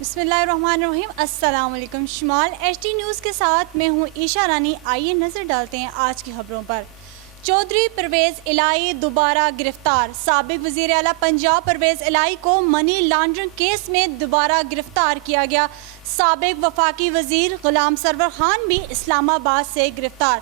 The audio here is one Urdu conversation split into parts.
بسم اللہ الرحمن الرحیم۔ السلام علیکم۔ شمال HT نیوز کے ساتھ میں ہوں عیشا رانی۔ آئیے نظر ڈالتے ہیں آج کی خبروں پر۔ چودھری پرویز الہی دوبارہ گرفتار۔ سابق وزیر اعلیٰ پنجاب پرویز الہی کو منی لانڈرنگ کیس میں دوبارہ گرفتار کیا گیا۔ سابق وفاقی وزیر غلام سرور خان بھی اسلام آباد سے گرفتار۔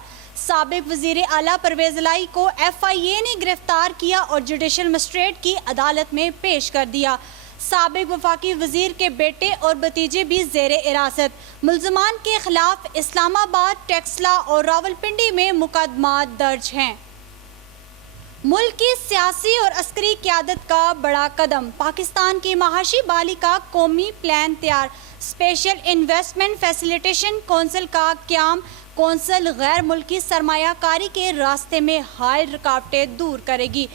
سابق وزیر اعلیٰ پرویز الہی کو FIA نے گرفتار کیا اور جوڈیشل مجسٹریٹ کی عدالت میں پیش کر دیا۔ سابق وفاقی وزیر کے بیٹے اور بھتیجے بھی زیر حراست۔ ملزمان کے خلاف اسلام آباد، ٹیکسلا اور راولپنڈی میں مقدمات درج ہیں۔ ملک کی سیاسی اور عسکری قیادت کا بڑا قدم۔ پاکستان کی معاشی بحالی کا قومی پلان تیار۔ اسپیشل انویسٹمنٹ فیسیلیٹیشن کونسل کا قیام۔ کونسل غیر ملکی سرمایہ کاری کے راستے میں حائل رکاوٹیں دور کرے گی۔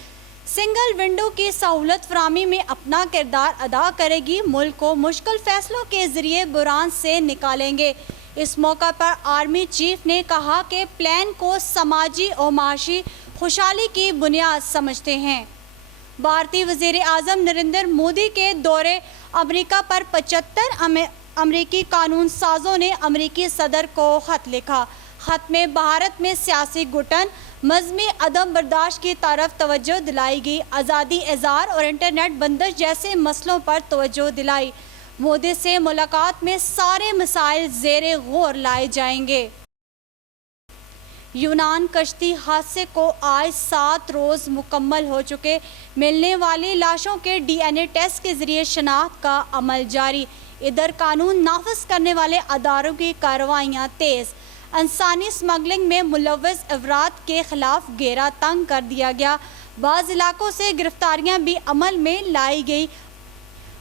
سنگل ونڈو کی سہولت فراہمی میں اپنا کردار ادا کرے گی۔ ملک کو مشکل فیصلوں کے ذریعے بحران سے نکالیں گے۔ اس موقع پر آرمی چیف نے کہا کہ پلان کو سماجی اور معاشی خوشحالی کی بنیاد سمجھتے ہیں۔ بھارتی وزیر اعظم نریندر مودی کے دورے امریکہ پر 75 امریکی قانون سازوں نے امریکی صدر کو خط لکھا۔ خط میں بھارت میں سیاسی گھٹن، مذہبی عدم برداشت کی طرف توجہ دلائی گئی۔ آزادی اظہار اور انٹرنیٹ بندش جیسے مسئلوں پر توجہ دلائی۔ مودی سے ملاقات میں سارے مسائل زیر غور لائے جائیں گے۔ یونان کشتی حادثے کو آج 7 روز مکمل ہو چکے۔ ملنے والی لاشوں کے DNA ٹیسٹ کے ذریعے شناخت کا عمل جاری۔ ادھر قانون نافذ کرنے والے اداروں کی کارروائیاں تیز۔ انسانی اسمگلنگ میں ملوث افراد کے خلاف گھیرا تنگ کر دیا گیا۔ بعض علاقوں سے گرفتاریاں بھی عمل میں لائی گئی۔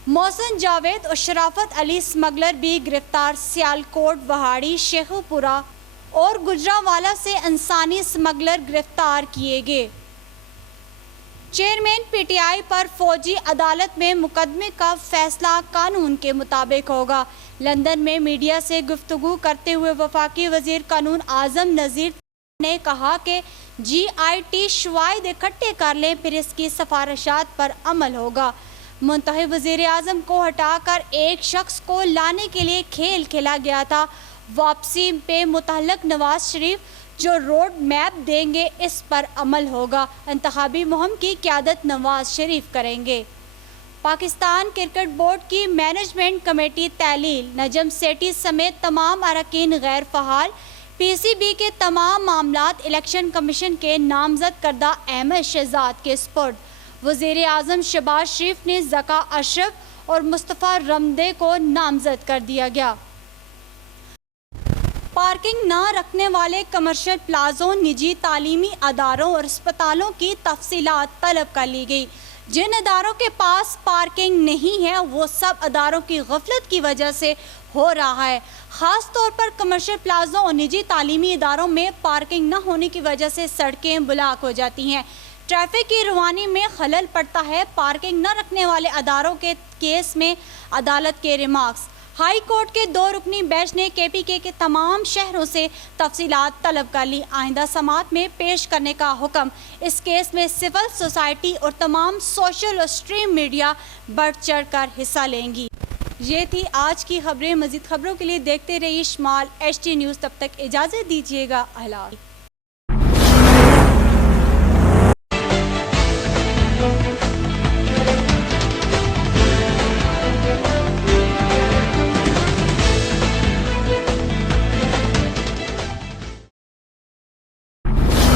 محسن جاوید اور شرافت علی اسمگلر بھی گرفتار۔ سیالکوٹ، وہاڑی، شیخو پورہ اور گجرانوالہ سے انسانی اسمگلر گرفتار کیے گئے۔ چیئرمین PTI پر فوجی عدالت میں مقدمے کا فیصلہ قانون کے مطابق ہوگا۔ لندن میں میڈیا سے گفتگو کرتے ہوئے وفاقی وزیر قانون اعظم نذیر نے کہا کہ GIT شواہد اکٹھے کر لیں، پھر اس کی سفارشات پر عمل ہوگا۔ منتخب وزیر اعظم کو ہٹا کر ایک شخص کو لانے کے لیے کھیل کھیلا گیا تھا۔ واپسی پہ متعلق نواز شریف جو روڈ میپ دیں گے اس پر عمل ہوگا۔ انتخابی مہم کی قیادت نواز شریف کریں گے۔ پاکستان کرکٹ بورڈ کی مینجمنٹ کمیٹی تعلیل۔ نجم سیٹھی سمیت تمام اراکین غیر فعال۔ PCB کے تمام معاملات الیکشن کمیشن کے نامزد کردہ احمد شہزاد کے سپرد۔ وزیر اعظم شہباز شریف نے ذکا اشرف اور مصطفیٰ رمدے کو نامزد کر دیا گیا۔ پارکنگ نہ رکھنے والے کمرشل پلازوں، نجی تعلیمی اداروں اور اسپتالوں کی تفصیلات طلب کر لی گئی۔ جن اداروں کے پاس پارکنگ نہیں ہے وہ سب اداروں کی غفلت کی وجہ سے ہو رہا ہے۔ خاص طور پر کمرشل پلازوں اور نجی تعلیمی اداروں میں پارکنگ نہ ہونے کی وجہ سے سڑکیں بلاک ہو جاتی ہیں، ٹریفک کی روانی میں خلل پڑتا ہے۔ پارکنگ نہ رکھنے والے اداروں کے کیس میں عدالت کے ریمارکس۔ ہائی کورٹ کے 2 رکنی بینچ نے KPK کے تمام شہروں سے تفصیلات طلب کر لی۔ آئندہ سماعت میں پیش کرنے کا حکم۔ اس کیس میں سول سوسائٹی اور تمام سوشل اور اسٹریم میڈیا بڑھ چڑھ کر حصہ لیں گی۔ یہ تھی آج کی خبریں۔ مزید خبروں کے لیے دیکھتے رہیے شمال HT نیوز۔ تب تک اجازت دیجیے گا۔ اللہ حافظ۔